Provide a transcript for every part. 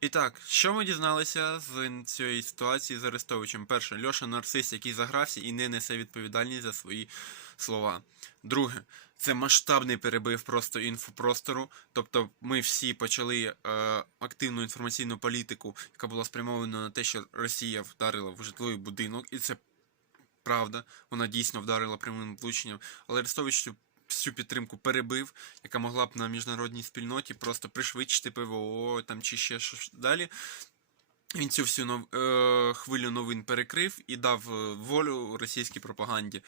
І так, що ми дізналися з цієї ситуації з Арестовичем? Перше, Льоша нарцис, який загрався і не несе відповідальність за свої слова. Друге, це масштабний перебив просто інфопростору. Тобто ми всі почали е, активну інформаційну політику, яка була спрямована на те, що Росія вдарила в житловий будинок, і це правда, вона дійсно вдарила прямим влученням. Але Арестович цю підтримку перебив, яка могла б на міжнародній спільноті просто пришвидшити ПВО там чи ще щось далі. Він цю всю нов... е... хвилю новин перекрив і дав е, волю російській пропаганді.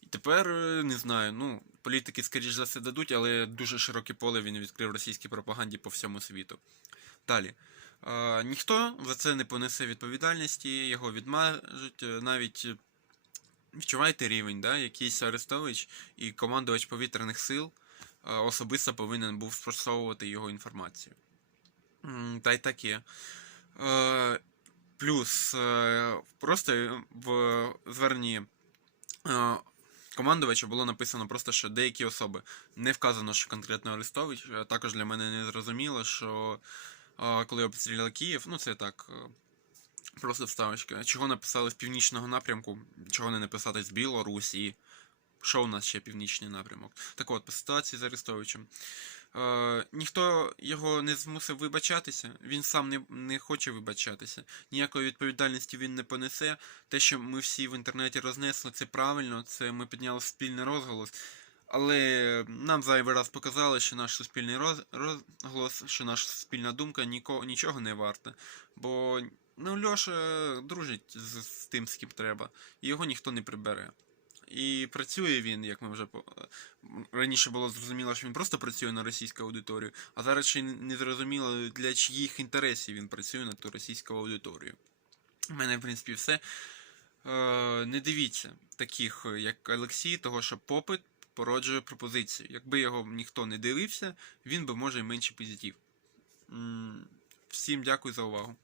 І тепер е, не знаю, ну, політики, скоріш за все, дадуть, але дуже широке поле він відкрив російській пропаганді по всьому світу. Далі. Ніхто за це не понесе відповідальності, його відмажуть, навіть відчуваєте рівень, да? якийсь Арестович і командувач повітряних сил е, особисто повинен був спростовувати його інформацію. Та й таке. Е, Плюс е, просто в зверненні командувача було написано просто, що деякі особи не вказано, що конкретно Арестович. Також для мене не зрозуміло, що коли обстріляли Київ, ну це так. Просто вставочка. Чого написали з північного напрямку, чого не написати з Білорусі? Що у нас ще північний напрямок? Так от, по ситуації з Арестовичем. Е, ніхто його не змусив вибачатися, він сам не, не хоче вибачатися. Ніякої відповідальності він не понесе. Те, що ми всі в інтернеті рознесли, це правильно, це ми підняли спільний розголос. Але нам зайвий раз показали, що наш суспільний роз, розголос, що наша спільна думка нічого не варта. Бо ну, Льоша дружить з, з тим, з ким треба, і його ніхто не прибере. І працює він, як ми вже по- раніше було зрозуміло, що він просто працює на російську аудиторію, а зараз ще не зрозуміло, для чиїх інтересів він працює на ту російську аудиторію. У мене, в принципі, все. Е, не дивіться таких, е, як Олексій, того, що попит породжує пропозицію. Якби його ніхто не дивився, він би може й менше позитив. Всім дякую за увагу.